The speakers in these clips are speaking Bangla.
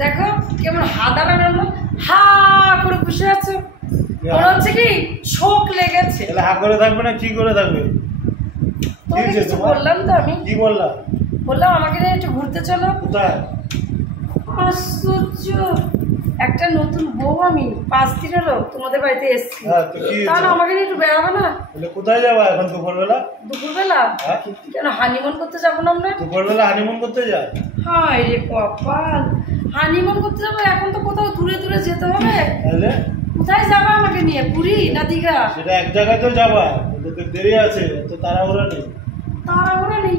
দেখো কেমন হাদারানো হা করে বসে আছো, মনে হচ্ছে কি শোক লেগেছে। তাহলে হা করে থাকবে না কি করে থাকবে? কিছু বললাম তো আমি? কি বললাম? বললাম আমাকে নিয়ে একটু ঘুরতে চলো। কোথায়? আশ্চর্য, একটা নতুন বউ আমি 5 দিন হলো তোমাদের বাড়িতে এসেছি, তাহলে আমাকে নিয়ে একটু বেড়াবো না? কোথায় যাবো এখন দুপুরবেলা? দুপুরবেলা কেন হানিমুন করতে যাবো না আমরা? দুপুরবেলা হানিমুন করতে যাই? হায় রে কপাল, হানিমুন করতে যাবো এখন তো কোথাও দূরে দূরে যেতে হবে। তাহলে কোথায় যাবা আমাকে নিয়ে, পুরী না দীঘা? সেটা এক জায়গায় তো যাবা, দেরি আছে তো, তাড়াহুড়া নেই। তাড়াহুড়া নেই,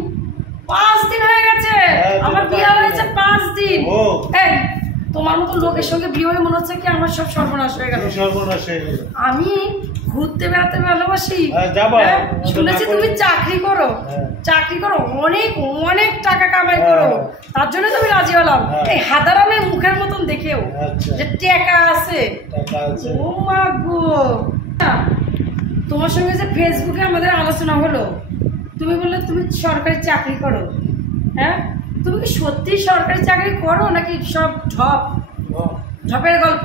5 দিন হয়ে গেছে আমার বিয়ে হয়েছে, 5 দিন। এই তোমার মতো লোকের সঙ্গে বিয়ে হয়ে মনে হচ্ছে কি আমার সব সর্বনাশ হয়ে গেল। সর্বনাশ হয়ে গেল। আমি ঘুরতে বেড়াতে ভালোবাসি। যাবা? শুনেছি তুমি চাকরি করো, চাকরি করো, অনেক অনেক টাকা কামাই করো, তার জন্য তুমি রাজি হলাম। এই হাদারামের মুখের মতন দেখেও যে টাকা আছে। ও মা গো, তোমার সঙ্গে যে ফেসবুকে আমাদের আলোচনা হলো, তুমি বললে তুমি সরকারি চাকরি করো। হ্যাঁ, তুমি কি সত্যি সরকারি চাকরি করো নাকি সব ঢপের গল্প?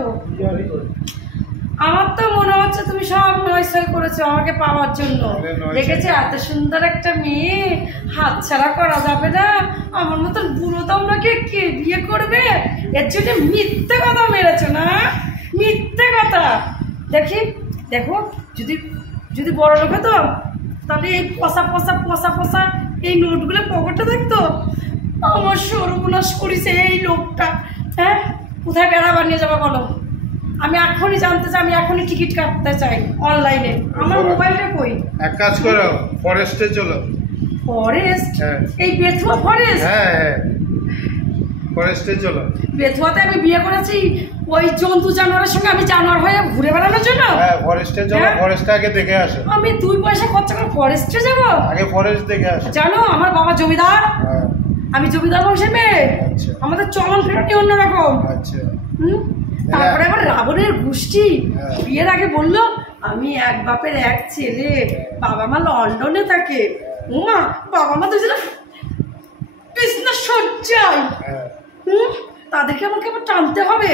আমার তো মনে হচ্ছে তুমি সব নয়সই করেছো আমাকে পাওয়ার জন্য। দেখেছি এত সুন্দর একটা মেয়ে হাতছাড়া করা যাবে না, আমার মতন বুড়ো তোমরাকে কে বিয়ে করবে? এর জন্য মিথ্যে কথা মেরেছো না, মিথ্যে কথা। দেখো যদি যদি বড় লোক হতো তাহলে এই পচা পচা পচা পচা এই নোটগুলো পকেটে থাকতো। আমার সর্বনাশ করেছে এই লোকটা। হ্যাঁ, কোথায় বেড়াবার নিয়ে যাবো বলো? আমি এখনই জানতে চাই, আমি এখনই টিকিট কাটতে চাই অনলাইনে। আমার মোবাইলটা কই? এক কাজ করো, ফরেস্টে চলো। ফরেস্ট? এই বেথুয়া ফরেস্ট? হ্যাঁ, ফরেস্টে চলো। বেথুয়াতে আমি বিয়ে করেছি ওই জন্তু জানোয়ারের সঙ্গে, আমি জানোয়ার হয়ে ঘুরে বেড়ানোর জন্য। হ্যাঁ, ফরেস্টে চলো, ফরেস্টে আগে দেখে আসো। আমি 2 পয়সা খরচা করে ফরেস্টে যাবো? আগে ফরেস্ট দেখে আসো। জানো আমার বাবা জমিদার, আমি জমিদার বংশের মেয়ে, আমাদের চলন ফেরতই অন্যরকম। তারপরে আবার রাবণের গোষ্ঠী বিয়ের আগে বললো আমি এক বাপের এক ছেলে, বাবা মা লন্ডনে থাকে। উমা, বাবা মা তো কৃষ্ণ সজ্জায়, তাদেরকে আমাকে আবার টানতে হবে।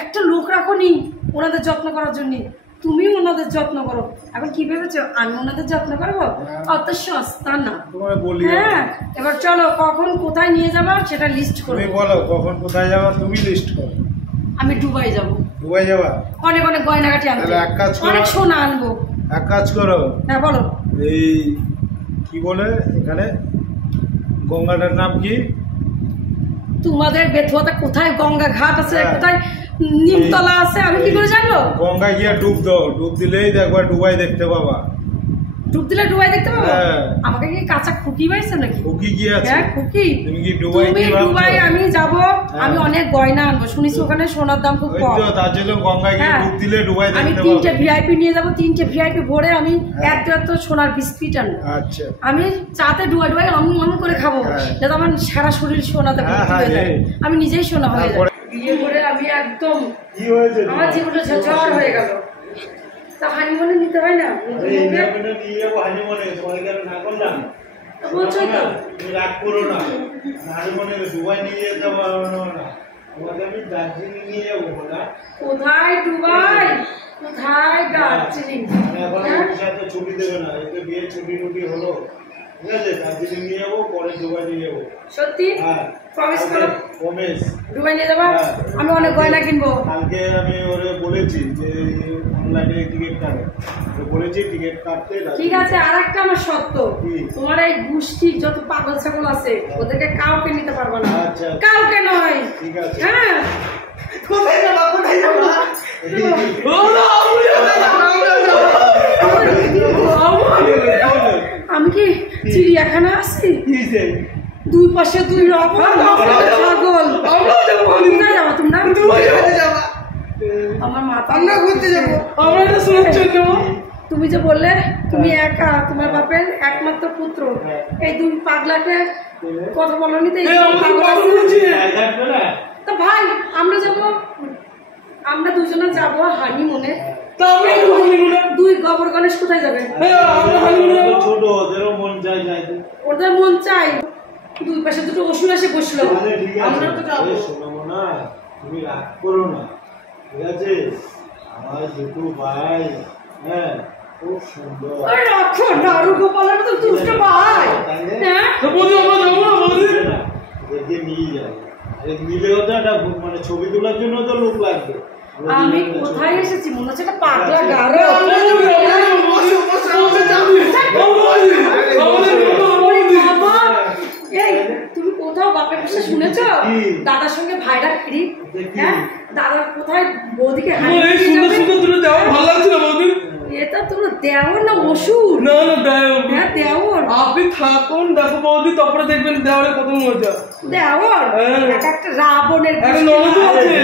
একটা লোক রাখো নি ওনাদের যত্ন করার জন্য, তুমিও ওনাদের যত্ন করো। এখন কি ভেবেছো আমি ওনাদের যত্ন করবো? অত সস্তা না। হ্যাঁ, এবার চলো কখন কোথায় নিয়ে যাবা সেটা লিস্ট করো। তুমি বলো কখন কোথায় যাবা, তুমি লিস্ট করো। আমি দুবাই যাবো। দুবাই যাবা? অনেক অনেক গয়নাগাটি আনবো, অনেক সোনা আনবো। এক কাজ করো। হ্যাঁ বলো। এই কি বলে এখানে গঙ্গাটার নাম কি? তোমাদের বেথুয়াতে কোথায় গঙ্গা ঘাট আছে, কোথায় নিমতলা আছে, আমি কি করে জানবো? গঙ্গায় গিয়ে ডুব দাও, ডুব দিলেই দেখবা দুবাই দেখতে পাবা। ডুব দিলে দুবাই দেখতে পাবো? আমাকে কি কাঁচা খুকি পাইছো নাকি? খুকি কি আছে? হ্যাঁ খুকি। তুমি কি দুবাই? তুমি দুবাই, আমি যাব, আমি অনেক গয়না আনবো, শুনেছি ওখানে সোনার দাম খুব কম। তার জন্য গঙ্গায় গিয়ে ডুব দিলে দুবাই দেখতে পাবো। আমি 3টে ভিআইপি নিয়ে যাব, 3টে ভিআইপি ভরে আমি এত সোনার বিস্কিট আনবো। আচ্ছা, আমি চাতে ডুবাই ডুবাই অমন করে খাবো যাতে আমার সারা শরীর সোনাতে ভর্তি হয়ে যায়, আমি নিজেই সোনা হয়ে যাই। বিয়ে করে আমি একদম কি হয়েছে আমার জীবনটা ঝড় হয়ে গেল। তা হানিমুনে নিতে হয় না? নিয়ে যাবো হানিমুনে, সবাইকে না করলাম বলছো তো? তুমি রাগ করো না, হানিমুনে দুবাই নিয়ে যেতে পারো না, তোমাকে আমি দার্জিলিং নিয়ে যাবো না। কোথায় দুবাই, কোথায় দার্জিলিং? এখন ছুটি দেবে না, এতে বিয়ে ছুটি টুটি হলো, ঠিক আছে? দার্জিলিং নিয়ে যাবো, পরে দুবাই নিয়ে যাবো। সত্যি? হ্যাঁ, প্রমিস করো। প্রমিস। দুবাই নিয়ে যাবা? আমি অনেক গয়না কিনবো। কালকে আমি ওরে বলেছি যে অনলাইনে টিকিট কাটে, বলেছি টিকিট কাটতে। ঠিক আছে, আর একটা আমার শর্ত, তোমার এই গোষ্ঠীর যত পাগল ছাগল আছে ওদেরকে কাউকে নিতে পারবো না। আচ্ছা, কাউকে নয়। ঠিক আছে। হ্যাঁ, কোথায় যাবা, কোথায় যাবা? আমি কি চিড়িয়াখানা আসছি? 2 পাশে 2 রকম ছাগল। কোথায় যাবো তোমরা? আমার মাথা, আমরা ঘুরতে যাবো। আমরা এটা শোনার জন্য তুমি যে বললে তুমি একা, তোমার বাপের একমাত্র পুত্র, এই 2 পাগলাকে কথা বলনি তো? তো ভাই আমরা যাবো, আমরা দুজনে যাবো হানিমুনে। 2 গোবর গণেশ কোথায় যাবে? ছোট, ওদেরও মন চাই, ওদের মন চাই। দুই পাশে দুটো অসুর এসে বসলো। তাহলে ঠিক আছে, আমরা তো যাবো। শোনো না, তুমি রাগ করো না, ঠিক আছে? আমার দুটো ভাই, হ্যাঁ, খুব সুন্দর। আরে রাখো, নাড়ু গোপালের তো দুষ্ট ভাই। হ্যাঁ তো বৌদি আমরা যাবো না বৌদি? এদেরকে নিয়ে যাবো। আরে মিলেও তো একটা মানে ছবি তোলার জন্য তো লোক লাগবে। আমি কোথায় এসেছি মনে হচ্ছে একটা পাগলা গারো। এই তুমি কোথাও বাপের কাছে শুনেছ দাদার সঙ্গে ভাইরা ফিরি? হ্যাঁ দাদা কোথায় বৌদিকে এই সুন্দর সুন্দর দুটো দেওয়া ভালো লাগছে না বৌদি? এটা তোমরা দেওর না অসুর? না না দেওর। হ্যাঁ দেওর। আপনি থাকুন দেখো বৌদি, তারপরে দেখবেন দেওয়ারে কত মজা। দেওর হ্যাঁ। একটা রাবণের একটা ননদ আছে।